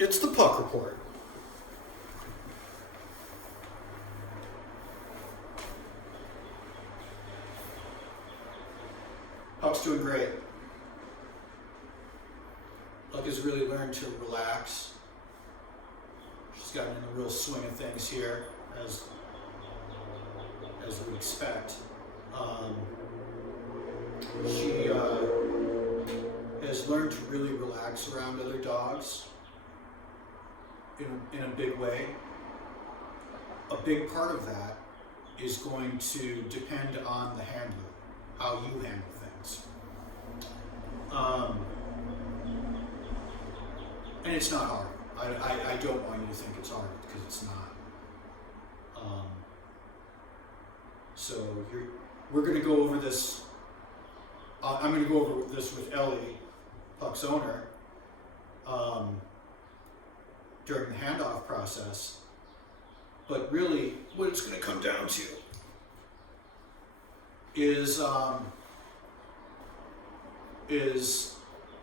It's the Puck Report. Puck's doing great. Puck has really learned to relax. She's gotten in the real swing of things here, as we expect. She has learned to really relax around other dogs in a big way. A big part of that is going to depend on the handler, how you handle things. And it's not hard. I don't want you to think it's hard, because it's not. So we're going to go over this. I'm going to go over this with Ellie, Puck's owner, during the handoff process. But really, what it's going to come down to is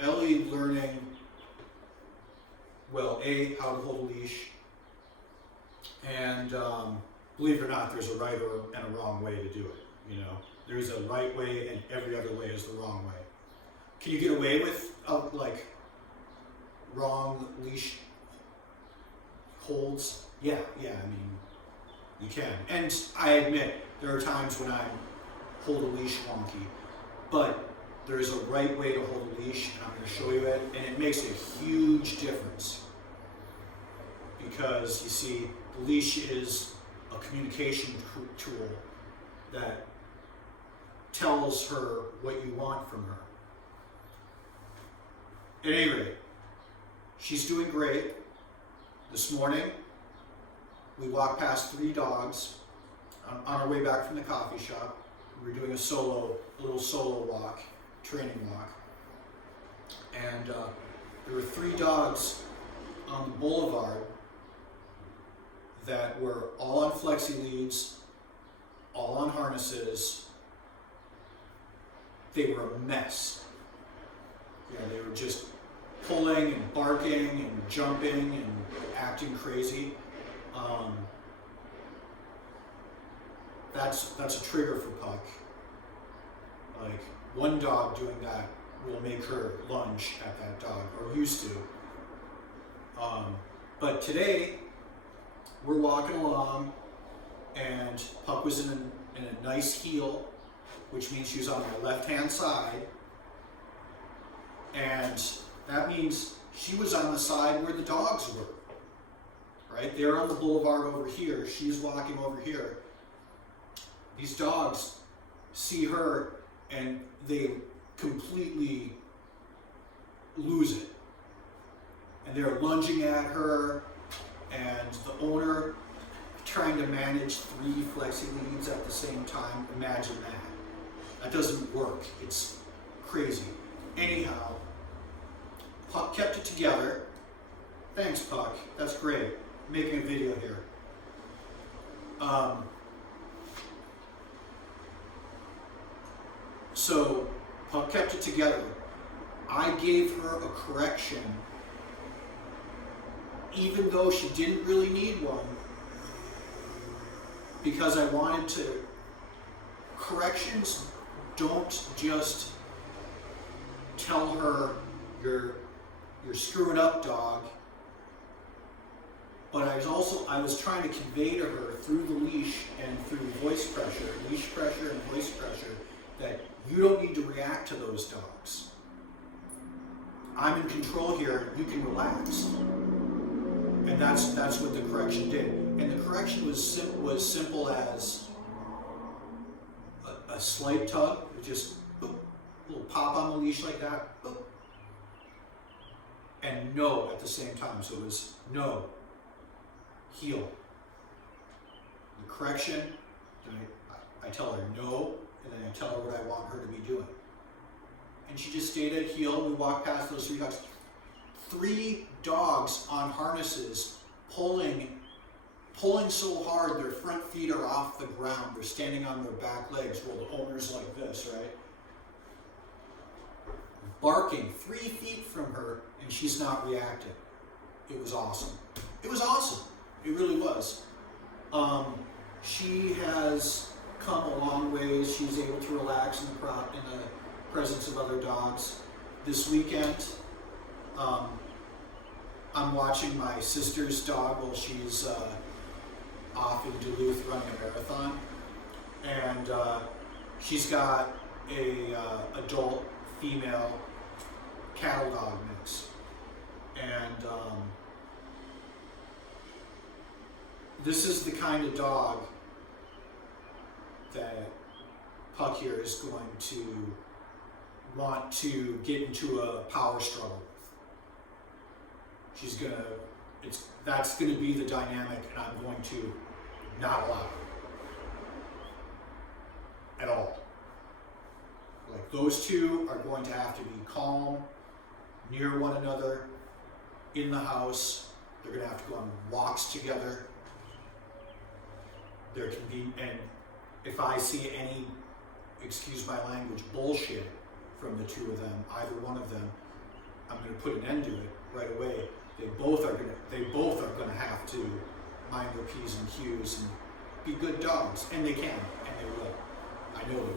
Ellie learning, well, A, how to hold a leash, and believe it or not, there's a right and a wrong way to do it. You know, there's a right way, and every other way is the wrong way. Can you get away with like wrong leash holds? Yeah. I mean, you can. And I admit there are times when I hold a leash wonky, but there is a right way to hold a leash, and I'm going to show you it, and it makes a huge difference. Because you see, the leash is a communication tool that tells her what you want from her. At any rate, she's doing great. This morning, we walked past 3 dogs on our way back from the coffee shop. We were doing a little solo walk, training walk. And there were 3 dogs on the boulevard that were all on flexi leads, all on harnesses. They were a mess. You know, they were just pulling and barking and jumping and acting crazy. That's a trigger for Puck. Like, one dog doing that will make her lunge at that dog, or used to. But today, we're walking along, and Puck was in a nice heel, which means she was on the left-hand side, and that means she was on the side where the dogs were, right? They're on the boulevard over here. She's walking over here. These dogs see her, and they completely lose it. And they're lunging at her, and the owner trying to manage 3 flexi leads at the same time. Imagine that. That doesn't work. It's crazy. Anyhow, Puck kept it together. Thanks, Puck. That's great. Making a video here. So Puck kept it together. I gave her a correction, even though she didn't really need one, because I wanted to. Corrections don't just tell her you're screwing up, dog. But I was trying to convey to her through the leash and through leash pressure and voice pressure, that you don't need to react to those dogs. I'm in control here. You can relax. And that's what the correction did. And the correction was simple as a slight tug, just boop, a little pop on the leash like that, boop, and no at the same time. So it was no, heel. The correction, then I tell her no, and then I tell her what I want her to be doing. And she just stayed at heel. We walked past those 3 dogs. 3 dogs on harnesses pulling so hard their front feet are off the ground. They're standing on their back legs while the owner's like this, right? Barking 3 feet from her, and she's not reacting. It was awesome. It was awesome. It really was. She has come a long ways. She was able to relax in the presence of other dogs. This weekend, I'm watching my sister's dog while she's off in Duluth running a marathon, and she's got a adult female cattle dog mix, and this is the kind of dog that Puck here is going to want to get into a power struggle with. That's gonna be the dynamic, and I'm going to not allow it at all. Like, those two are going to have to be calm, near one another, in the house. They're gonna have to go on walks together. There can be, and if I see any, excuse my language, bullshit from the two of them, either one of them, I'm going to put an end to it right away. They both are going to have to mind their P's and Q's and be good dogs, and they can, and they will. I know they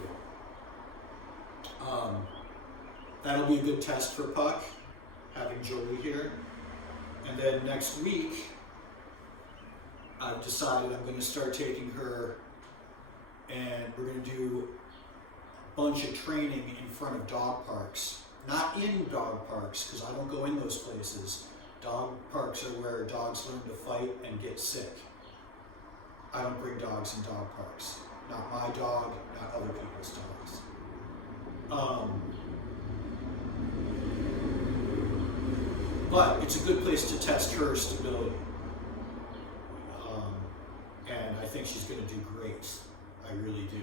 will. That'll be a good test for Puck, having Jolie here. And then next week, I've decided I'm going to start taking her, and we're going to do a bunch of training in front of dog parks. Not in dog parks, because I don't go in those places. Dog parks are where dogs learn to fight and get sick. I don't bring dogs in dog parks. Not my dog, not other people's dogs. But it's a good place to test her stability. And I think she's going to do great. I really do.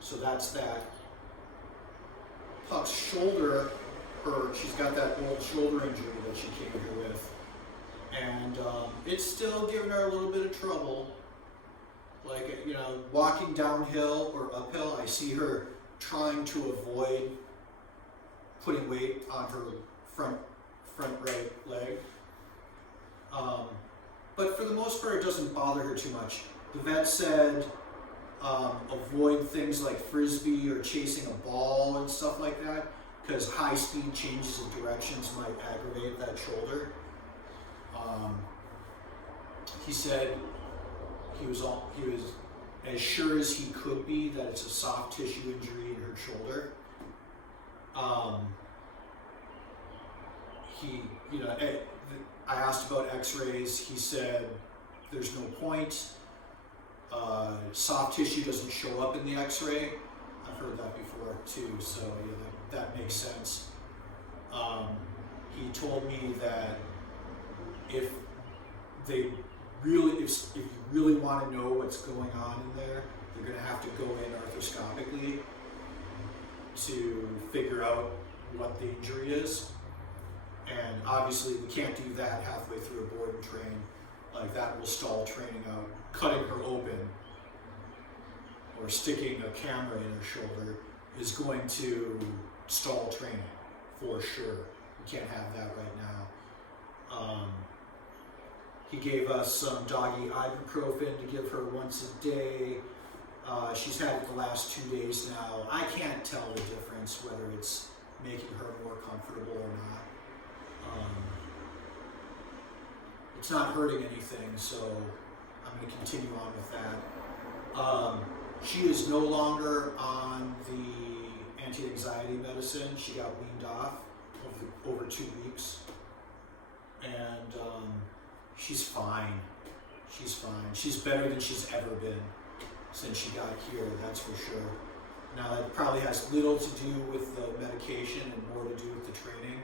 So that's that. Puck's shoulder, she's got that old shoulder injury that she came here with. And it's still giving her a little bit of trouble. Like, you know, walking downhill or uphill, I see her trying to avoid putting weight on her front right leg. But for the most part, it doesn't bother her too much. The vet said avoid things like frisbee or chasing a ball and stuff like that, because high speed changes of directions might aggravate that shoulder. He said he was as sure as he could be that it's a soft tissue injury in her shoulder. I asked about x-rays. He said there's no point. Soft tissue doesn't show up in the x-ray. I've heard that before too, so yeah, that makes sense. He told me that if you really want to know what's going on in there, they're going to have to go in arthroscopically to figure out what the injury is. And obviously we can't do that halfway through a board and train. Like, that will stall training out. Cutting her open or sticking a camera in her shoulder is going to stall training for sure. We can't have that right now. He gave us some doggy ibuprofen to give her once a day. She's had it the last 2 days now. I can't tell the difference whether it's making her more comfortable or not. It's not hurting anything, so I'm going to continue on with that. She is no longer on the anti-anxiety medicine. She got weaned off over 2 weeks. And she's fine. She's fine. She's better than she's ever been since she got here, that's for sure. Now, it probably has little to do with the medication and more to do with the training.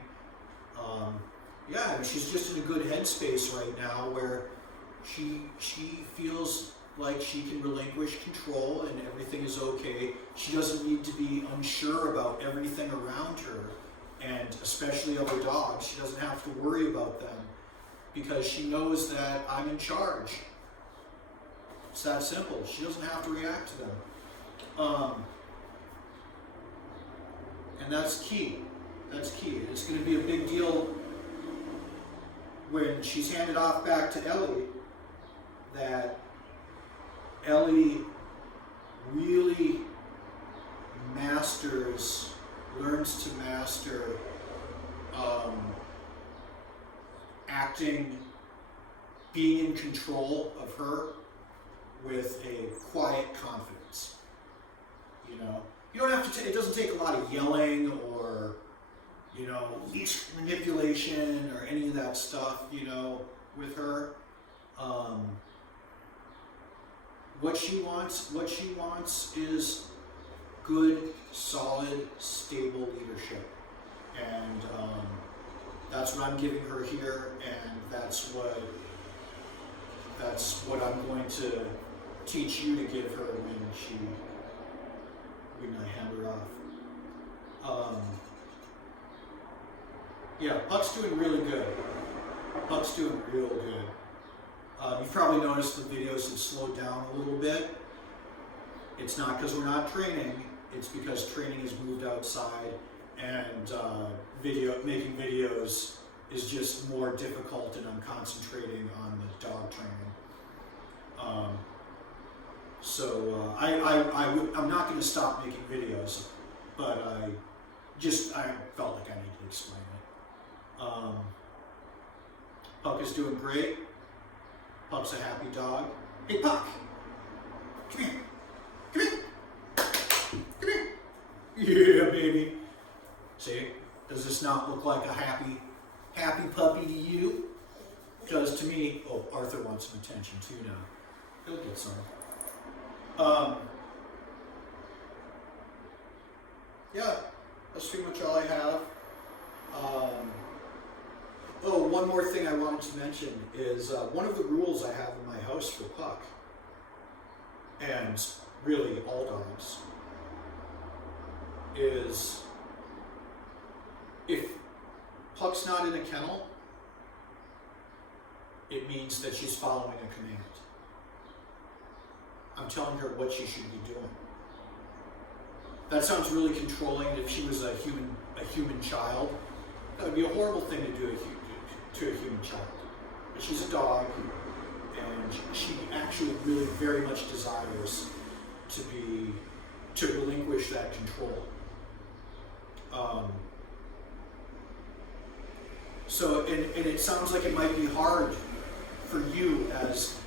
She's just in a good headspace right now where she feels like she can relinquish control and everything is okay. She doesn't need to be unsure about everything around her, and especially other dogs. She doesn't have to worry about them because she knows that I'm in charge. It's that simple. She doesn't have to react to them. And that's key. That's key. It's going to be a big deal when she's handed off back to Ellie, that Ellie really learns to master acting, being in control of her with a quiet confidence. You know, you don't have to, it doesn't take a lot of yelling or, you know, leash manipulation or any of that stuff, you know, with her. What she wants is good, solid, stable leadership. And that's what I'm giving her here, and that's what I'm going to teach you to give her when I hand her off. Yeah, Puck's doing really good. Puck's doing real good. You've probably noticed the videos have slowed down a little bit. It's not because we're not training, it's because training has moved outside, and making videos is just more difficult, and I'm concentrating on the dog training. I'm not going to stop making videos, but I felt like I needed to explain it. Puck is doing great. Puck's a happy dog. Hey, Puck! Come here. Come here. Come here. Yeah, baby. See? Does this not look like a happy puppy to you? Because to me, oh, Arthur wants some attention too now. He'll get some. Yeah, that's pretty much all I have. One more thing I wanted to mention is one of the rules I have in my house for Puck, and really all dogs, is if Puck's not in a kennel, it means that she's following a command. I'm telling her what she should be doing. That sounds really controlling. If she was a human child, that would be a horrible thing to do to a human child. But she's a dog, and she actually really very much desires to relinquish that control. And it sounds like it might be hard for you as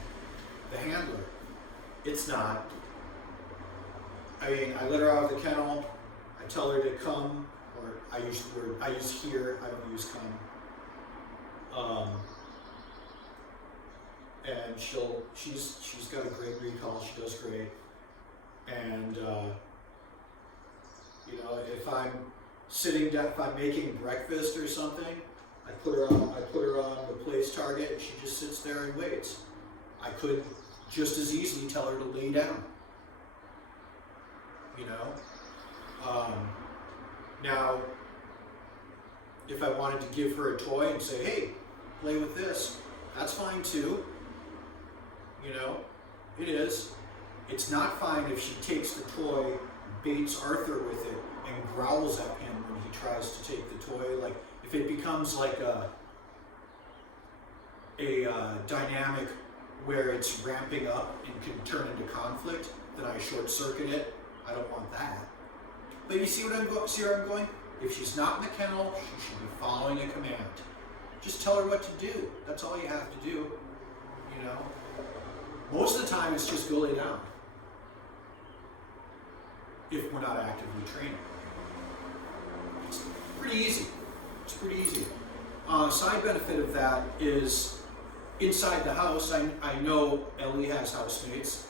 the handler. It's not. I mean, I let her out of the kennel, I tell her to come, or I use here, I don't use come. And she's got a great recall, she does great. And you know, if I'm sitting down, if I'm making breakfast or something, I put her on the place target, and she just sits there and waits. I could just as easily tell her to lay down. You know? Now, if I wanted to give her a toy and say, hey, play with this, that's fine too. You know, it is. It's not fine if she takes the toy, baits Arthur with it, and growls at him when he tries to take the toy. Like, if it becomes like a dynamic where it's ramping up and can turn into conflict, then I short circuit it. I don't want that. But you see where I'm going? If she's not in the kennel, she should be following a command. Just tell her what to do. That's all you have to do. You know? Most of the time it's just go lay down. If we're not actively training. It's pretty easy. It's pretty easy. Side benefit of that is inside the house, I know Ellie has housemates.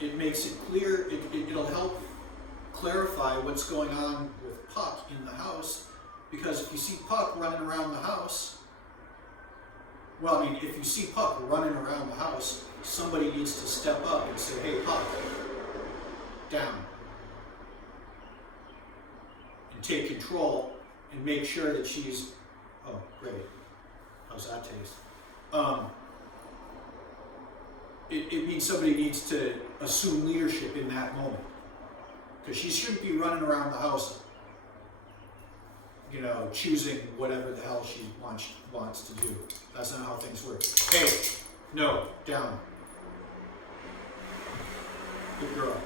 It makes it clear, it'll help clarify what's going on with Puck in the house, because if you see Puck running around the house, well, I mean, if you see Puck running around the house, somebody needs to step up and say, hey, Puck, down. And take control and make sure that she's, oh, great. How's that taste? It means somebody needs to assume leadership in that moment. Because she shouldn't be running around the house, you know, choosing whatever the hell she wants to do. That's not how things work. Hey, no, down. Good girl.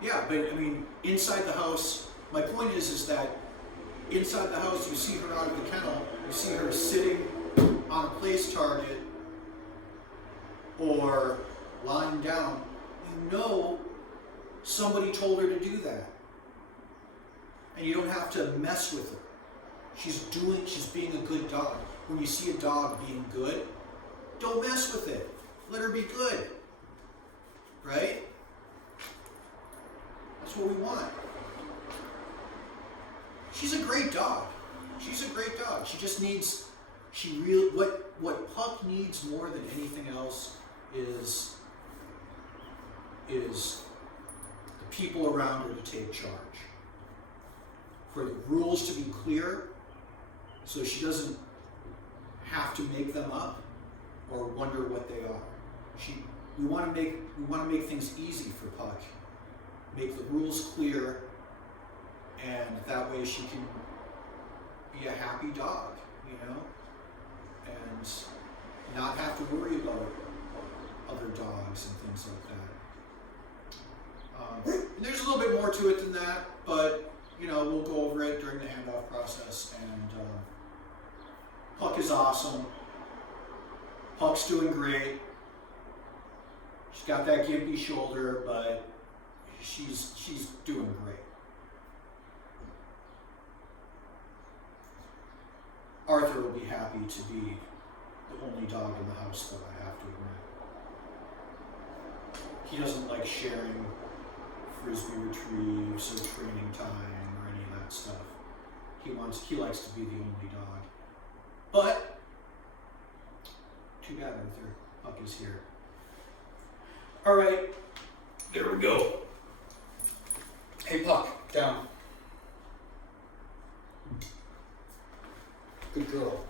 Yeah, but I mean, inside the house, my point is that inside the house, you see her out of the kennel, you see her sitting on a place target or lying down, you know somebody told her to do that. And you don't have to mess with her. She's being a good dog. When you see a dog being good, don't mess with it. Let her be good. Right? That's what we want. She's a great dog. She's a great dog. She just needs, what Puck needs more than anything else is the people around her to take charge. For the rules to be clear, so she doesn't have to make them up or wonder what they are. We want to make things easy for Puck. Make the rules clear, and that way she can be a happy dog, you know, and not have to worry about other dogs and things like that. And there's a little bit more to it than that, but you know, we'll go over it during the handoff process. And Puck is awesome. Puck's doing great. She's got that gimpy shoulder, but she's doing great. Arthur will be happy to be the only dog in the house, though, I have to admit. He doesn't like sharing frisbee retrieves or training time or any of that stuff. He likes to be the only dog. But too bad Arthur. Puck is here. All right, there we go. Hey Puck, down. Good girl.